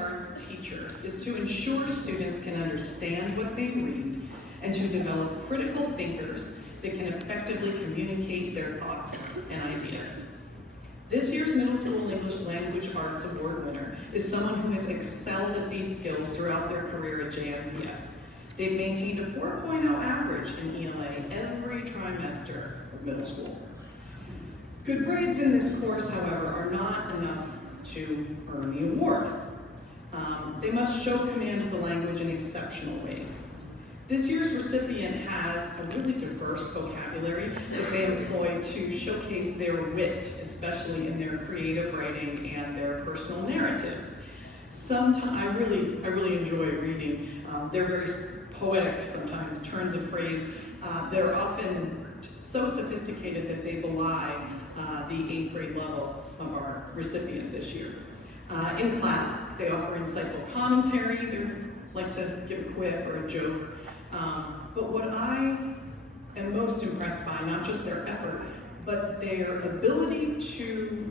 arts teacher is to ensure students can understand what they read and to develop critical thinkers that can effectively communicate their thoughts and ideas. This year's Middle School English Language Arts Award winner is someone who has excelled at these skills throughout their career at JMPS. They've maintained a 4.0 average in ELA every trimester of middle school. Good grades in this course, however, are not enough to earn the award. They must show command of the language in exceptional ways. This year's recipient has a really diverse vocabulary that they employ to showcase their wit, especially in their creative writing and their personal narratives. Sometimes I really enjoy reading. They're very poetic sometimes, turns of phrase. They're often so sophisticated that they belie the 8th grade level of our recipient this year. In class, they offer insightful commentary. They like to give a quip or a joke. But what I am most impressed by, not just their effort, but their ability to,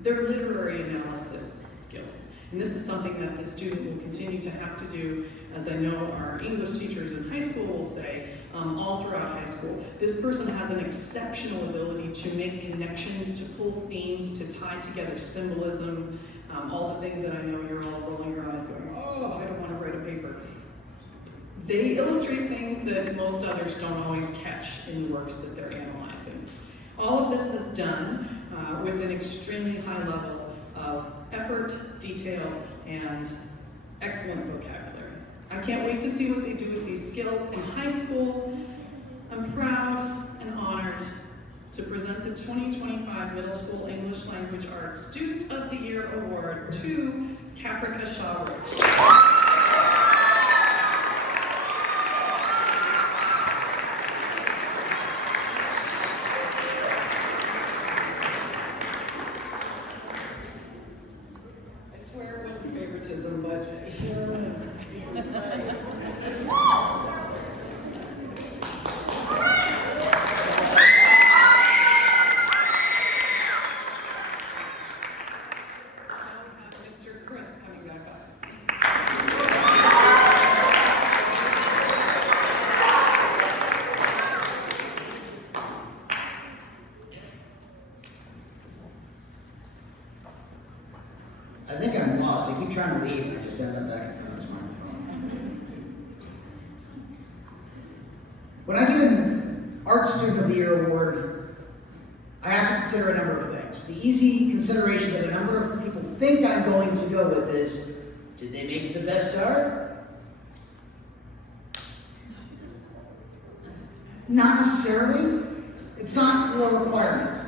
their literary analysis skills. And this is something that the student will continue to have to do, as I know our English teachers in high school will say, all throughout high school. This person has an exceptional ability to make connections, to pull themes, to tie together symbolism, all the things that I know you're all rolling your eyes going, oh, I don't want to write a paper. They illustrate things that most others don't always catch in the works that they're analyzing. All of this is done with an extremely high level of effort, detail, and excellent vocabulary. I can't wait to see what they do with these skills in high school. I'm proud and honored to present the 2025 Middle School English Language Arts Student of the Year Award to Caprica Shawridge. But Mr. Chris coming back up. I think I'm lost. I keep trying to leave and I just end up back in front of this microphone. When I give an Art Student of the Year award, I have to consider a number of things. The easy consideration that a number of people think I'm going to go with is, did they make the best art? Not necessarily. It's not a requirement.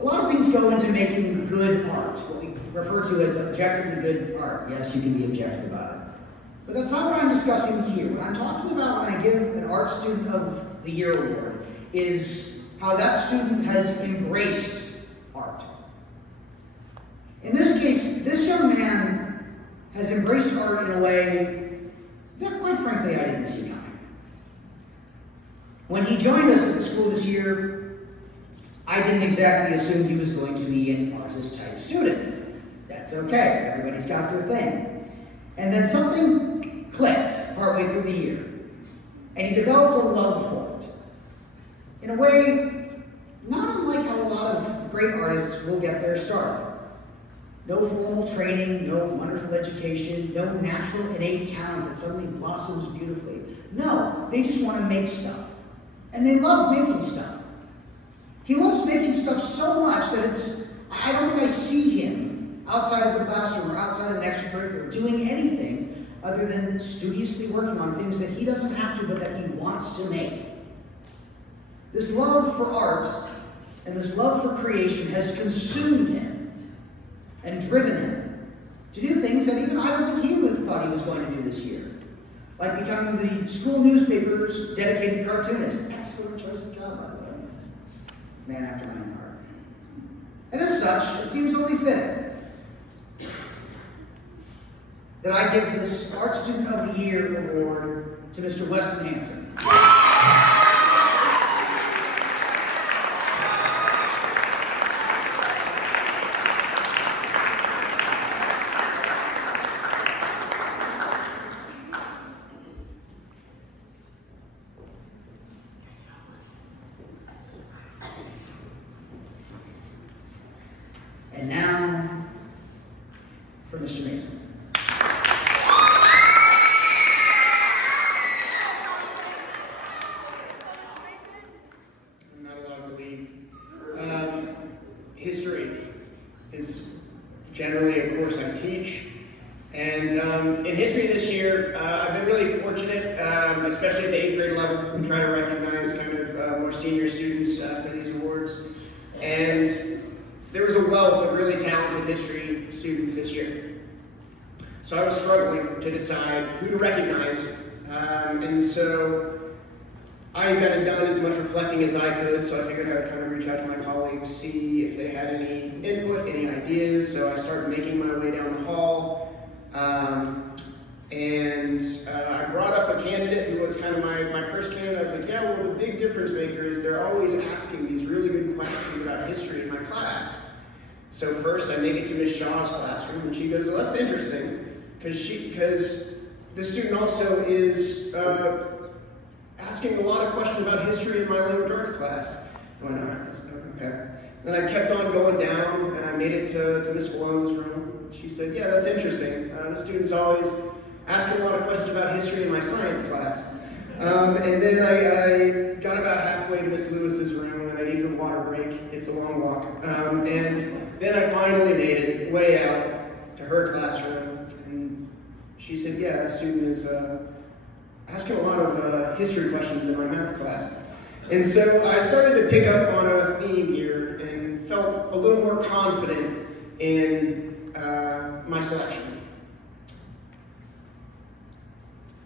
A lot of things go into making good art, what we refer to as objectively good art. Yes, you can be objective about it. But that's not what I'm discussing here. What I'm talking about when I give an Art Student of the Year award is how that student has embraced art. In this case, this young man has embraced art in a way that, quite frankly, I didn't see coming. When he joined us at the school this year, I didn't exactly assume he was going to be an artist-type student. That's okay, everybody's got their thing. And then something clicked partway through the year, and he developed a love for it. In a way, not unlike how a lot of great artists will get their start. No formal training, no wonderful education, no natural innate talent that suddenly blossoms beautifully. No, they just want to make stuff. And they love making stuff. He loves making stuff so much that I don't think I see him outside of the classroom or outside of an extracurricular doing anything other than studiously working on things that he doesn't have to but that he wants to make. This love for art and this love for creation has consumed him and driven him to do things that even I don't think he thought he was going to do this year. Like becoming the school newspaper's dedicated cartoonist. Excellent choice of job, by the way. Man after my own heart. And as such, it seems only fitting that I give this Art Student of the Year award to Mr. Weston Hansen. leadership. I've been really fortunate, especially at the 8th grade level. We try to recognize kind of more senior students for these awards. And there was a wealth of really talented history students this year. So I was struggling to decide who to recognize. And so I got it done as much reflecting as I could, so I figured I would kind of reach out to my colleagues, see if they had any input, any ideas. So I started making my way down the hall. I brought up a candidate who was kind of my first candidate. I was like, yeah, well, the big difference maker is they're always asking these really good questions about history in my class. So first I make it to Miss Shaw's classroom, and she goes, well, that's interesting, because the student also is asking a lot of questions about history in my language arts class. I went, all right, okay. Then I kept on going down, and I made it to Miss Malone's room. She said, yeah, that's interesting. The student's always asking a lot of questions about history in my science class. And then I got about halfway to Miss Lewis's room, and I needed a water break. It's a long walk. And then I finally made it way out to her classroom, and she said, yeah, that student is asking a lot of history questions in my math class. And so I started to pick up on a theme here and felt a little more confident in my selection.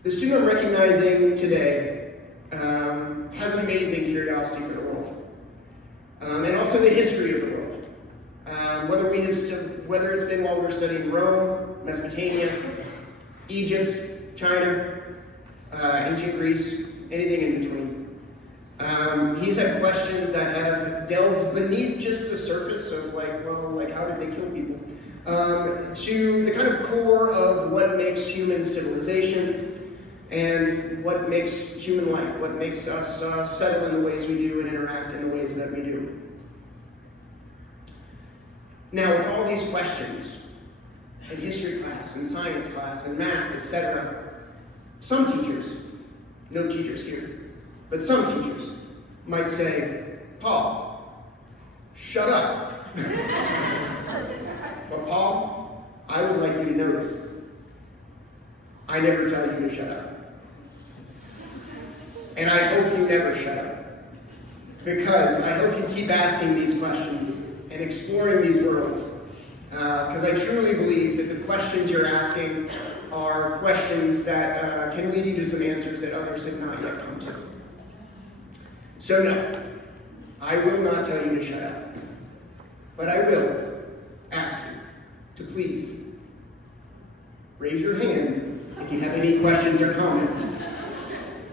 The student I'm recognizing today has an amazing curiosity for the world, and also the history of the world. Whether it's been while we were studying Rome, Mesopotamia, Egypt, China, ancient Greece, anything in between. He's had questions that have delved beneath just the surface of how did they kill people, to the kind of core of what makes human civilization and what makes human life, what makes us settle in the ways we do and interact in the ways that we do. Now, with all these questions, in history class, in science class, in math, etc., some teachers, no teachers here, but some teachers might say, Paul, shut up. But Paul, I would like you to know this. I never tell you to shut up. And I hope you never shut up. Because I hope you keep asking these questions and exploring these worlds. Because I truly believe that the questions you're asking are questions that can lead you to some answers that others have not yet come to. So no, I will not tell you to shut up. But I will ask you to please raise your hand if you have any questions or comments.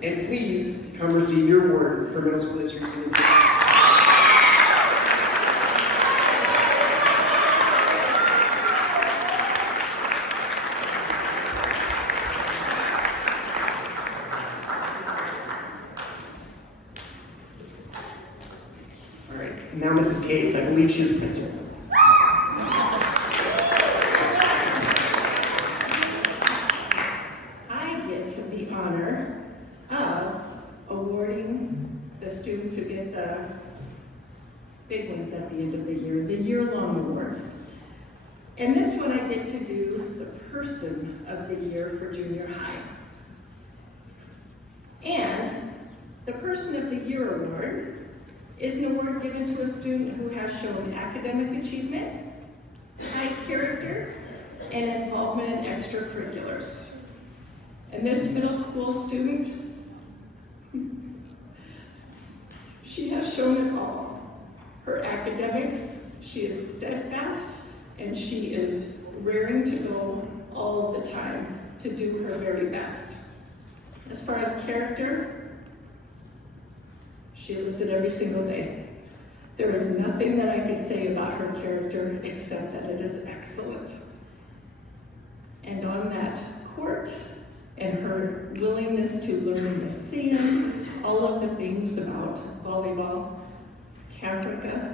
And please come receive your award for middle school history students. All right, now Mrs. Cates, I believe she is principal. Students who get the big ones at the end of the year-long awards. And this one I get to do the Person of the Year for junior high. And the Person of the Year award is an award given to a student who has shown academic achievement, high character, and involvement in extracurriculars. And this middle school student, she has shown it all. Her academics, she is steadfast, and she is raring to go all the time to do her very best. As far as character, she lives it every single day. There is nothing that I could say about her character except that it is excellent. And on that court, and her willingness to learn in the sand, all of the things about volleyball, Caprica